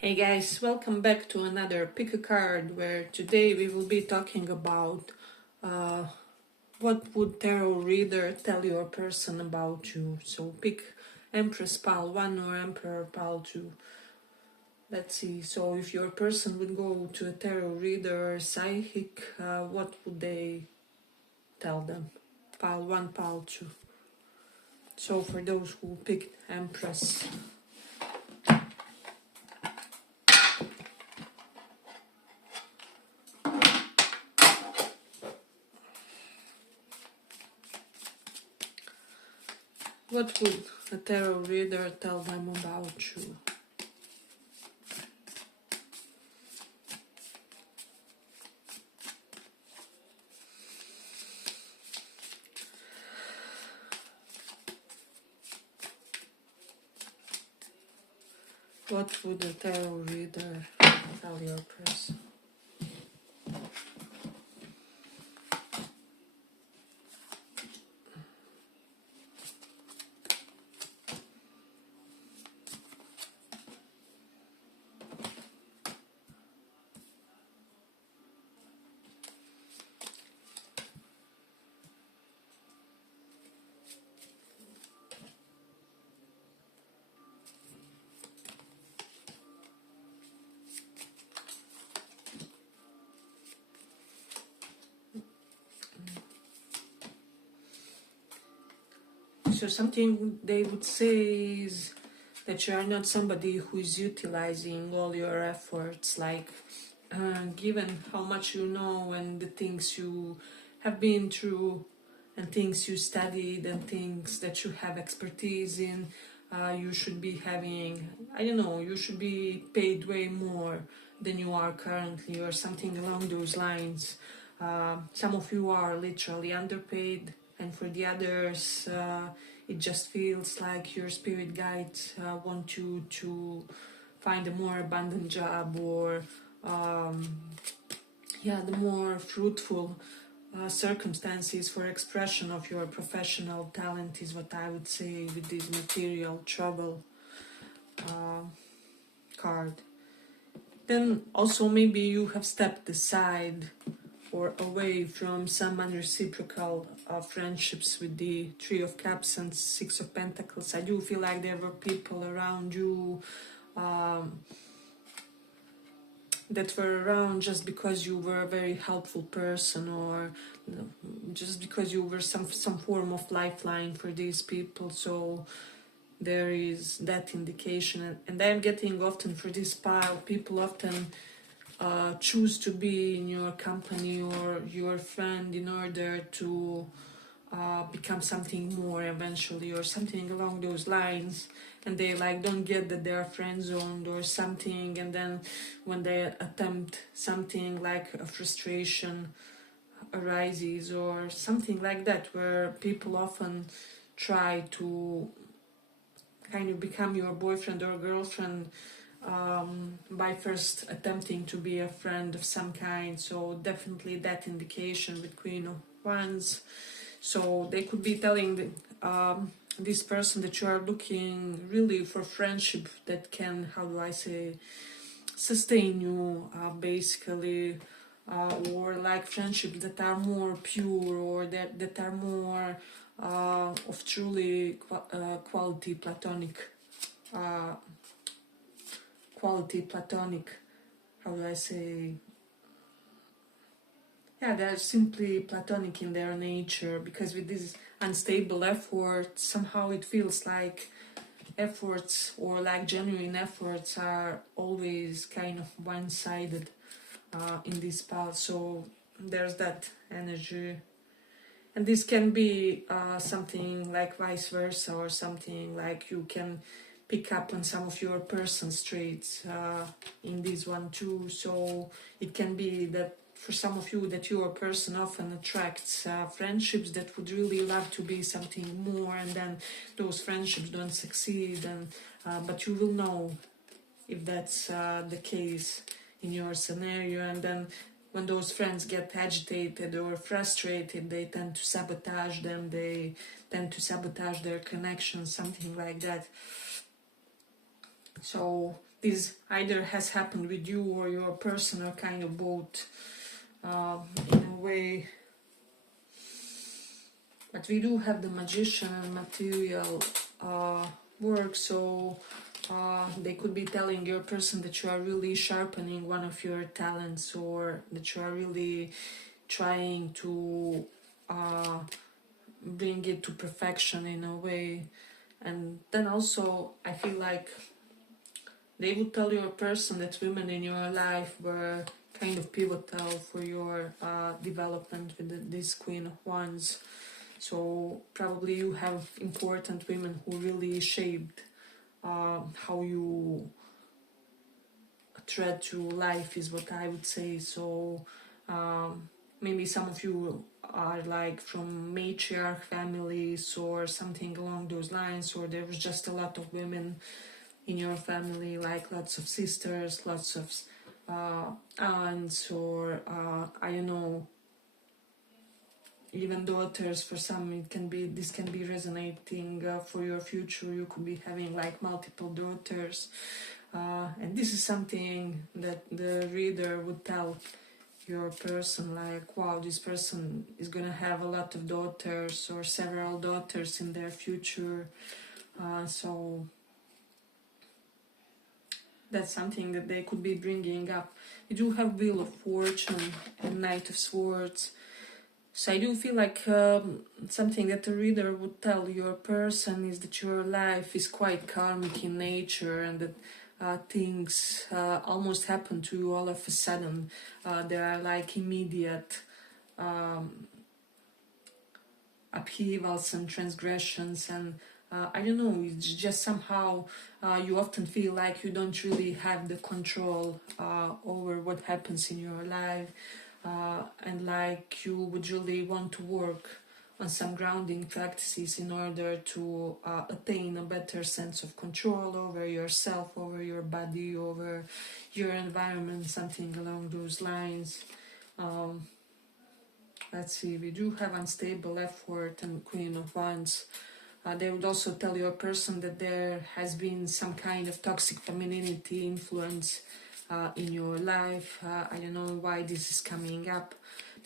Hey guys, welcome back to another pick a card where today we will be talking about uh, what would tarot reader tell your person about you. So pick Empress pile 1 or Emperor pile 2. Let's see, so if your person would go to a tarot reader or psychic, what would they tell them? Pile 1, pile 2. So for those who picked Empress, what would a tarot reader tell them about you? What would a tarot reader tell your person? So something they would say is that you are not somebody who is utilizing all your efforts, like given how much you know and the things you have been through and things you studied and things that you have expertise in, you should be having, I don't know, you should be paid way more than you are currently or something along those lines. Some of you are literally underpaid, and for the others it just feels like your spirit guides want you to find a more abundant job, or the more fruitful circumstances for expression of your professional talent is what I would say with this material trouble card. Then also maybe you have stepped aside or away from some unreciprocal friendships with the Three of Cups and Six of Pentacles. I do feel like there were people around you that were around just because you were a very helpful person, or just because you were some form of lifeline for these people. So there is that indication, and I'm getting often for this pile, people often choose to be in your company or your friend in order to become something more eventually, or something along those lines, and they like don't get that they're friend zoned or something, and then when they attempt something, like a frustration arises or something like that, where people often try to kind of become your boyfriend or girlfriend by first attempting to be a friend of some kind. So definitely that indication with Queen of Wands. So they could be telling this person that you are looking really for friendship that can, how do I say, sustain you, basically, or like friendships that are more pure, or that are more of truly quality platonic, how do I say, yeah, they're simply platonic in their nature, because with this unstable effort, somehow it feels like efforts, or like genuine efforts, are always kind of one-sided in this path. So there's that energy, and this can be something like vice versa, or something like you can pick up on some of your person's traits in this one too. So it can be that for some of you that your person often attracts friendships that would really love to be something more, and then those friendships don't succeed, and but you will know if that's the case in your scenario. And then when those friends get agitated or frustrated, they tend to sabotage them, they tend to sabotage their connection, something like that. So this either has happened with you or your person, or kind of both, in a way. But we do have the magician and material work, so they could be telling your person that you are really sharpening one of your talents, or that you are really trying to bring it to perfection in a way. And then also I feel like they would tell your person that women in your life were kind of pivotal for your development with this Queen of Wands. So probably you have important women who really shaped how you tread through life, is what I would say. So maybe some of you are like from matriarch families or something along those lines, or there was just a lot of women in your family, like lots of sisters, lots of aunts, or I don't know, even daughters. For some it can be, this can be resonating for your future. You could be having like multiple daughters, and this is something that the reader would tell your person, like, wow, this person is gonna have a lot of daughters or several daughters in their future. So that's something that they could be bringing up. You do have Wheel of Fortune and Knight of Swords. So I do feel like something that the reader would tell your person is that your life is quite karmic in nature, and that things almost happen to you all of a sudden. There are like immediate upheavals and transgressions, and I don't know, it's just somehow you often feel like you don't really have the control over what happens in your life, and like you would really want to work on some grounding practices in order to attain a better sense of control over yourself, over your body, over your environment, something along those lines. Let's see, we do have unstable effort and Queen of Wands. They would also tell your person that there has been some kind of toxic femininity influence in your life. I don't know why this is coming up,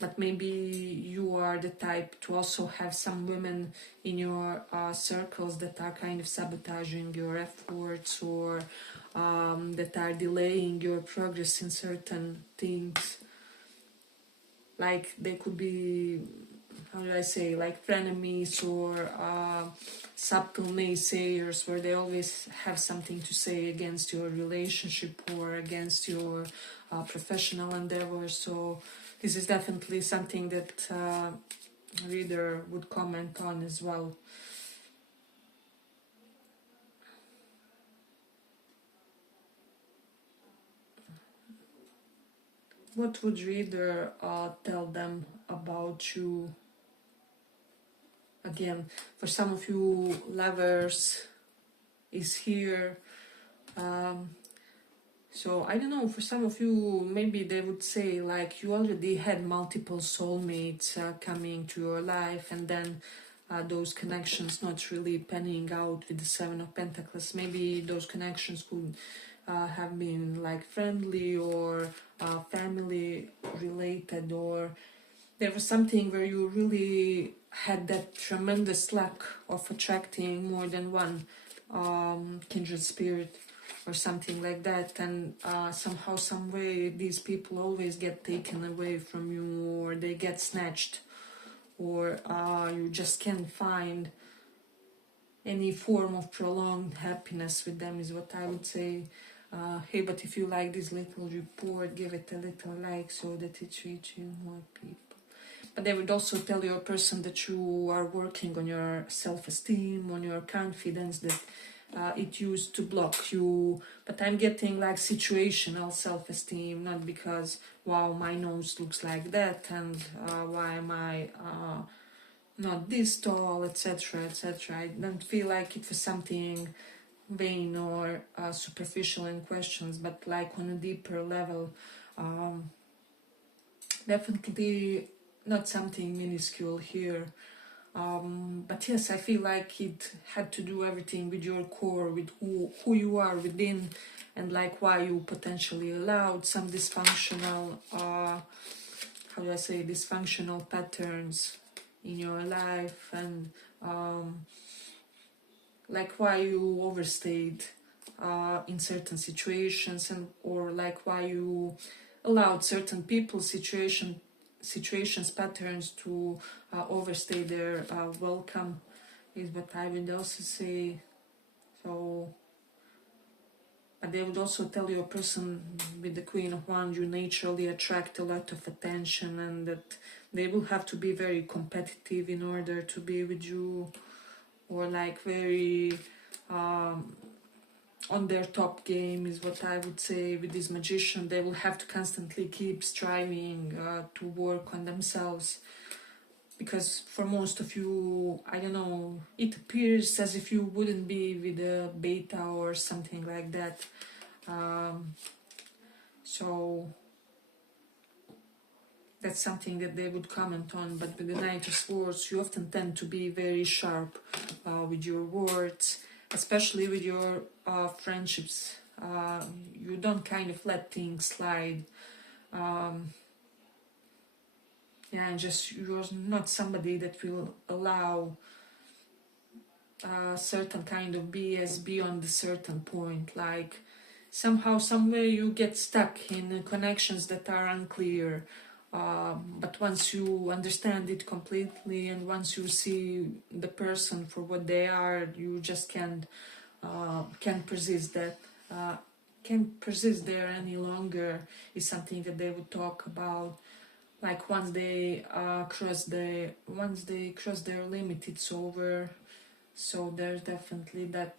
but maybe you are the type to also have some women in your circles that are kind of sabotaging your efforts, or that are delaying your progress in certain things. Like they could be, how do I say, like frenemies, or subtle naysayers, where they always have something to say against your relationship or against your professional endeavors. So this is definitely something that reader would comment on as well. What would reader tell them about you? Again, for some of you, Lovers is here. So I don't know, for some of you, maybe they would say like you already had multiple soulmates coming to your life, and then those connections not really panning out with the Seven of Pentacles. Maybe those connections could have been like friendly or family related, or there was something where you really had that tremendous luck of attracting more than one kindred spirit or something like that, and somehow, some way, these people always get taken away from you, or they get snatched, or you just can't find any form of prolonged happiness with them, is what I would say. Hey, but if you like this little report, give it a little like so that it reaches more people. But they would also tell your person that you are working on your self-esteem, on your confidence, that it used to block you. But I'm getting like situational self-esteem, not because, wow, my nose looks like that, and why am I not this tall, etc., etc. I don't feel like it was something vain or superficial in questions, but like on a deeper level. Definitely not something minuscule here. But yes, I feel like it had to do everything with your core, with who you are within, and like why you potentially allowed some dysfunctional, how do I say, dysfunctional patterns in your life, and like why you overstayed in certain situations, and or like why you allowed certain people, situations, patterns to overstay their welcome, is what I would also say. So, but they would also tell you a person with the Queen of Wands, you naturally attract a lot of attention, and that they will have to be very competitive in order to be with you, or like very on their top game, is what I would say. With this Magician, they will have to constantly keep striving to work on themselves, because for most of you, I don't know, it appears as if you wouldn't be with a beta or something like that. So that's something that they would comment on. But with the Knight of Swords, you often tend to be very sharp with your words, especially with your friendships. You don't kind of let things slide. Yeah, and just you're not somebody that will allow certain kind of BS beyond a certain point. Like somehow, somewhere you get stuck in connections that are unclear. But once you understand it completely, and once you see the person for what they are, you just can't persist that. Can't persist there any longer, is something that they would talk about. Like once they cross their limit, it's over. So there's definitely that.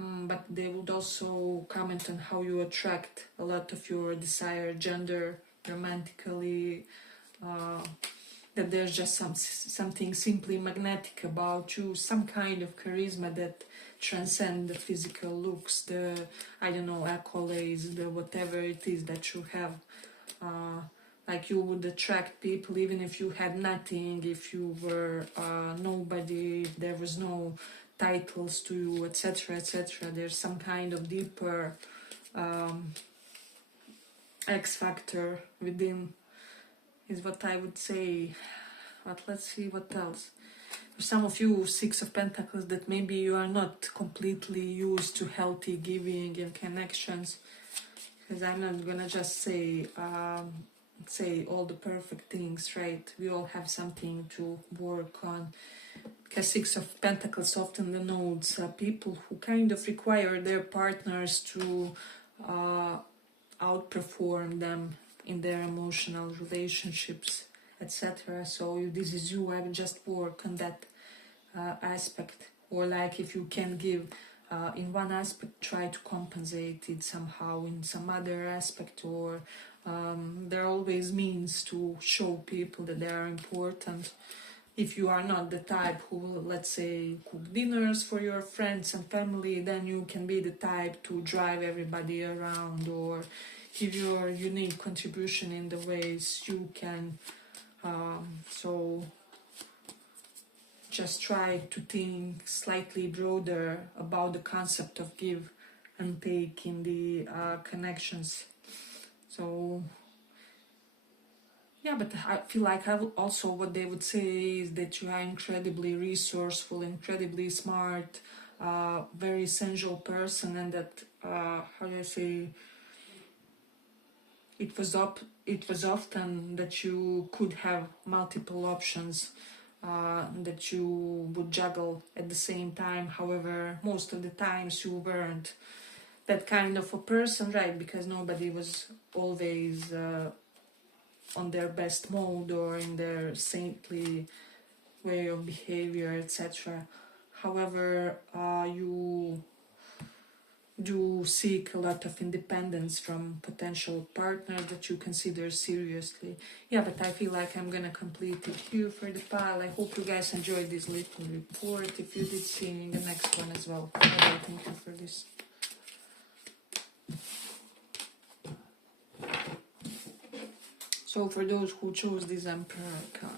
But they would also comment on how you attract a lot of your desired gender romantically, that there's just something simply magnetic about you, some kind of charisma that transcend the physical looks, the, I don't know, accolades, the whatever it is that you have. Like you would attract people even if you had nothing, if you were nobody, if there was no titles to you, etc., etc. There's some kind of deeper X factor within, is what I would say. But let's see what else. For some of you, Six of Pentacles, that maybe you are not completely used to healthy giving and connections, because I'm not gonna just say all the perfect things, right? We all have something to work on. Because Six of Pentacles often denotes people who kind of require their partners to outperform them in their emotional relationships, etc. So if this is you, I would just work on that aspect. Or like if you can give in one aspect, try to compensate it somehow in some other aspect. Or there are always means to show people that they are important. If you are not the type who will, let's say, cook dinners for your friends and family, then you can be the type to drive everybody around, or give your unique contribution in the ways you can. So just try to think slightly broader about the concept of give and take in the connections. So yeah, but I feel like also what they would say is that you are incredibly resourceful, incredibly smart, very essential person, and that how do I say, it was often that you could have multiple options that you would juggle at the same time. However, most of the times you weren't that kind of a person, right? Because nobody was always on their best mode or in their saintly way of behavior, etc. However, you do seek a lot of independence from potential partners that you consider seriously. Yeah, but I feel like I'm gonna complete it here for the pile. I hope you guys enjoyed this little report. If you did, see me in the next one as well. Bye-bye. Thank you for this. So for those who chose this Emperor card,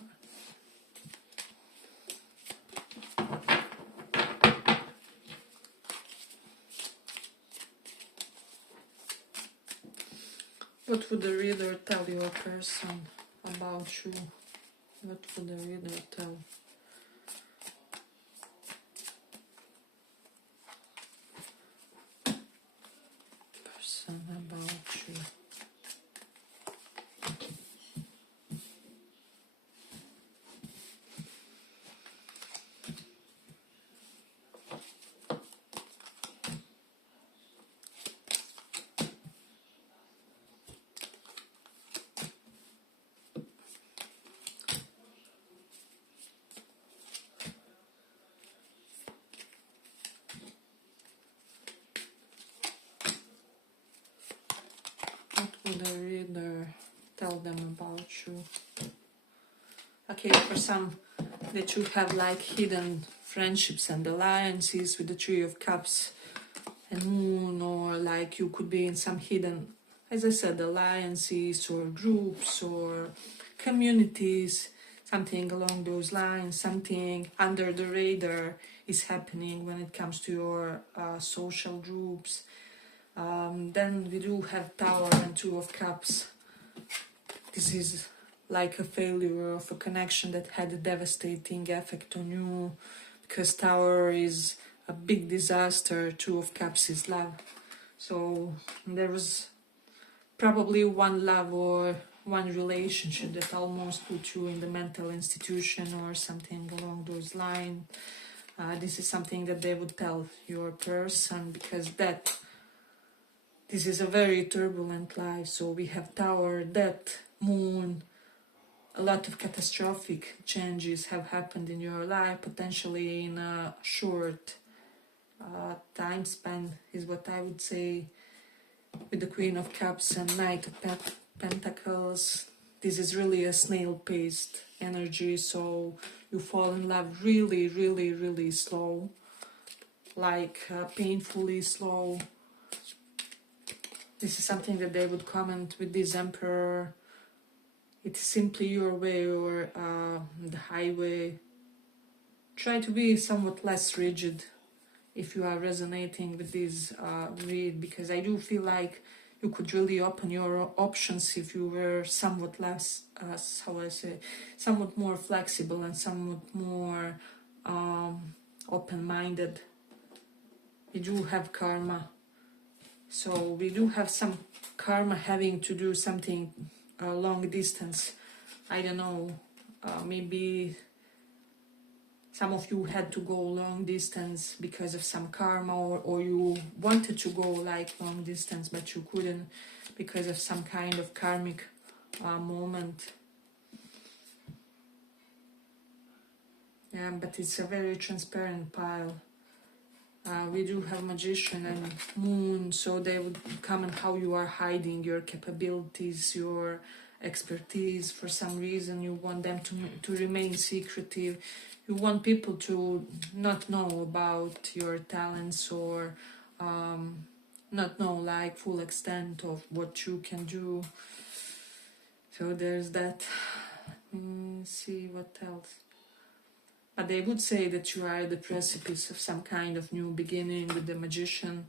What would the reader tell your person about you? What would the reader tell? Person about you. What would the reader tell them about you? Okay, for some that you have like hidden friendships and alliances with the Three of Cups and Moon, or like you could be in some hidden, as I said, alliances or groups or communities, something along those lines, something under the radar is happening when it comes to your social groups. Then we do have Tower and Two of Cups. This is like a failure of a connection that had a devastating effect on you, because Tower is a big disaster, Two of Cups is love. So there was probably one love or one relationship that almost put you in the mental institution or something along those lines. This is something that they would tell your person, because this is a very turbulent life. So we have Tower, Death, Moon. A lot of catastrophic changes have happened in your life, potentially in a short time span, is what I would say. With the Queen of Cups and Knight of Pentacles, this is really a snail-paced energy, so you fall in love really, really, really slow, like painfully slow. This is something that they would comment with this Emperor. It's simply your way or the highway. Try to be somewhat less rigid if you are resonating with this read, because I do feel like you could really open your options if you were somewhat less, somewhat more flexible and somewhat more open-minded. We do have karma. So we do have some karma having to do something long distance. I don't know, maybe some of you had to go long distance because of some karma, or you wanted to go like long distance but you couldn't because of some kind of karmic moment. Yeah, but it's a very transparent pile. We do have Magician and Moon, so they would comment how you are hiding your capabilities, your expertise. For some reason you want them to remain secretive. You want people to not know about your talents, or not know like full extent of what you can do. So there's that. See what else. But they would say that you are at the precipice of some kind of new beginning with the Magician.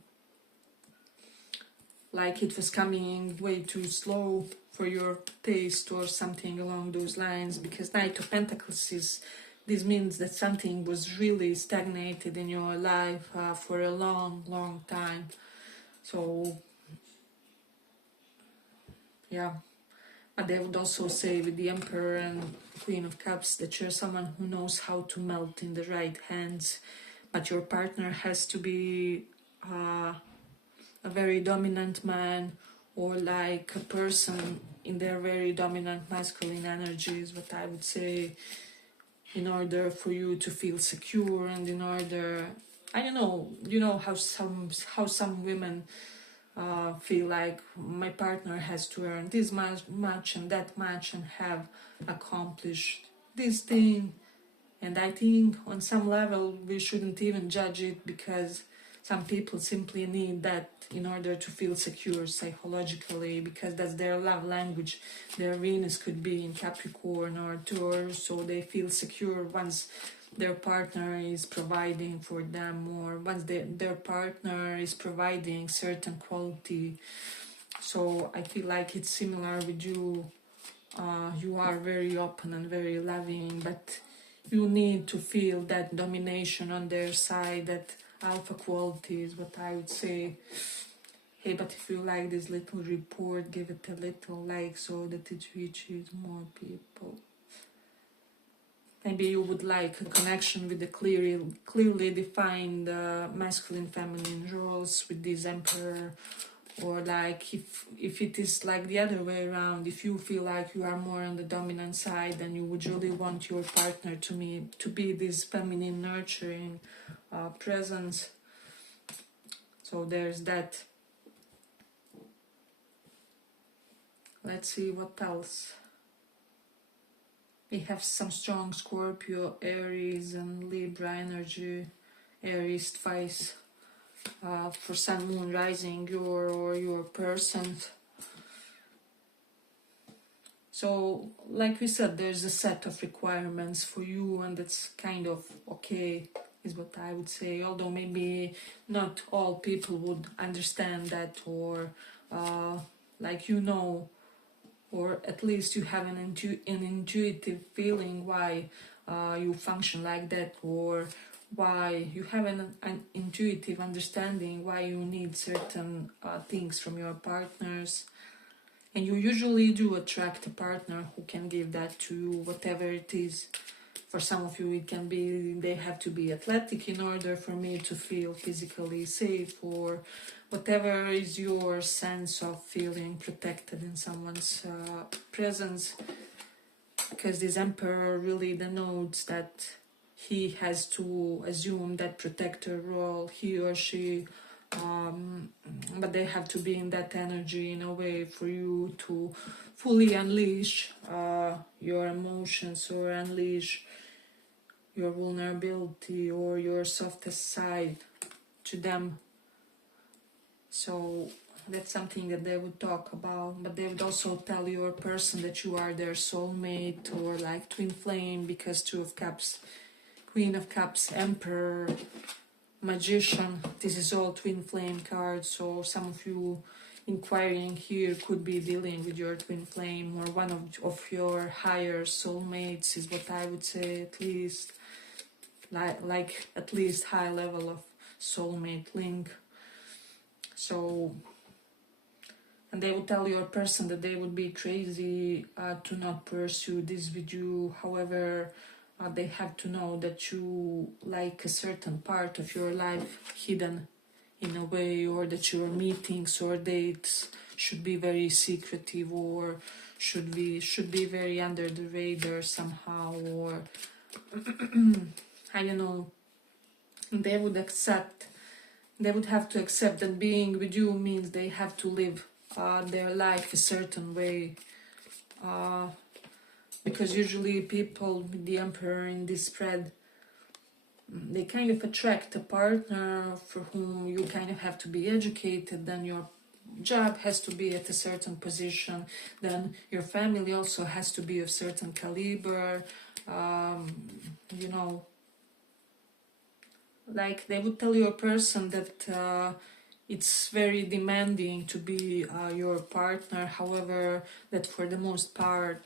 Like it was coming way too slow for your taste or something along those lines, because Knight of Pentacles this means that something was really stagnated in your life for a long, long time. So, yeah. But they would also say with the Emperor and Queen of Cups that you're someone who knows how to melt in the right hands, but your partner has to be a very dominant man, or like a person in their very dominant masculine energy is what I would say, in order for you to feel secure, and in order, I don't know, you know how some women feel like my partner has to earn this much and that much and have accomplished this thing. And I think on some level we shouldn't even judge it, because some people simply need that in order to feel secure psychologically, because that's their love language. Their Venus could be in Capricorn or Taurus, so they feel secure once their partner is providing for them, or once their partner is providing certain quality. So I feel like it's similar with you. You are very open and very loving, but you need to feel that domination on their side, that alpha quality is what I would say. Hey, but if you like this little report, give it a little like so that it reaches more people. Maybe you would like a connection with the clearly defined masculine feminine roles with this emperor, or like if it is like the other way around, if you feel like you are more on the dominant side, then you would really want your partner to be this feminine nurturing presence. So there's that. Let's see what else. We have some strong Scorpio, Aries, and Libra energy. Aries twice for Sun, Moon, Rising, your person. So, like we said, there's a set of requirements for you, and that's kind of okay, is what I would say. Although maybe not all people would understand that, or like or at least you have an intuitive feeling why you function like that, or why you have an intuitive understanding why you need certain things from your partners. And you usually do attract a partner who can give that to you, whatever it is. For some of you, it can be they have to be athletic in order for me to feel physically safe, or whatever is your sense of feeling protected in someone's presence. Because this emperor really denotes that he has to assume that protector role, he or she, but they have to be in that energy in a way for you to fully unleash your emotions, or unleash your vulnerability or your softest side to them. So that's something that they would talk about, but they would also tell your person that you are their soulmate, or like twin flame, because Two of Cups, Queen of Cups, Emperor, Magician, this is all twin flame cards. So some of you inquiring here could be dealing with your twin flame, or one of your higher soulmates, is what I would say, at least. Like at least high level of soulmate link. So, and they would tell your person that they would be crazy to not pursue this with you. However, they have to know that you like a certain part of your life hidden in a way, or that your meetings or dates should be very secretive, or should be very under the radar somehow, or I don't know. They would have to accept that being with you means they have to live their life a certain way, because usually people with the emperor in this spread, they kind of attract a partner for whom you kind of have to be educated, then your job has to be at a certain position, then your family also has to be of certain caliber, you know, like they would tell your person that it's very demanding to be your partner. However, that for the most part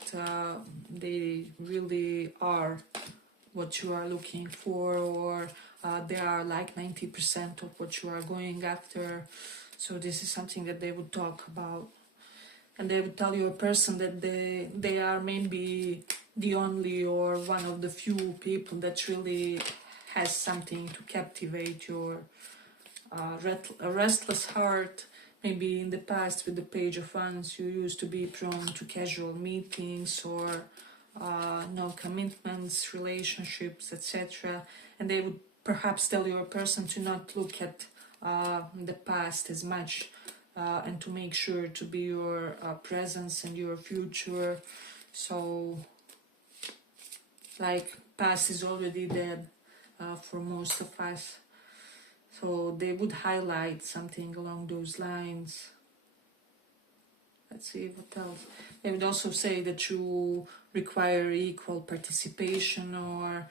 they really are what you are looking for, or they are like 90% of what you are going after. So this is something that they would talk about, and they would tell your person that they are maybe the only or one of the few people that really has something to captivate your restless heart. Maybe in the past with the Page of Wands you used to be prone to casual meetings, or no commitments, relationships, etc. And they would perhaps tell your person to not look at the past as much, and to make sure to be your presence and your future. So, like, past is already dead for most of us. So they would highlight something along those lines. Let's see what else. They would also say that you require equal participation, or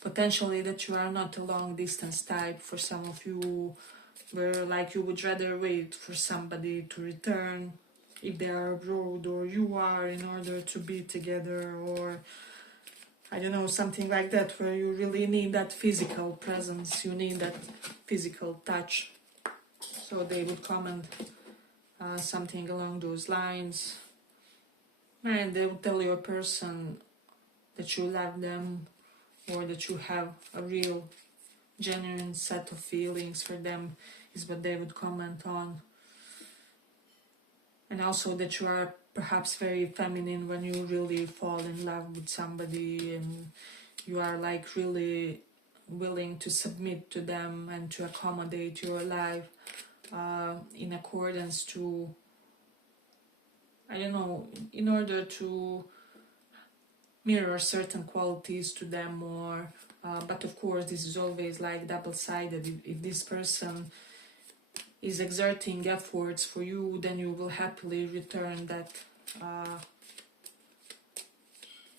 potentially that you are not a long distance type. For some of you, where like you would rather wait for somebody to return if they are abroad or you are, in order to be together, or I don't know, something like that, where you really need that physical presence, you need that physical touch. So they would comment something along those lines, and they would tell your person that you love them, or that you have a real genuine set of feelings for them, is what they would comment on. And also that you are perhaps very feminine when you really fall in love with somebody, and you are like really willing to submit to them and to accommodate your life in accordance to, I don't know, in order to mirror certain qualities to them, or but of course this is always like double-sided. If this person is exerting efforts for you, then you will happily return that,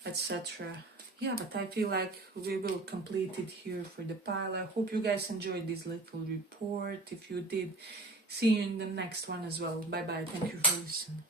etc. Yeah, but I feel like we will complete it here for the pile. I hope you guys enjoyed this little report. If you did, see you in the next one as well. Bye bye. Thank you for listening.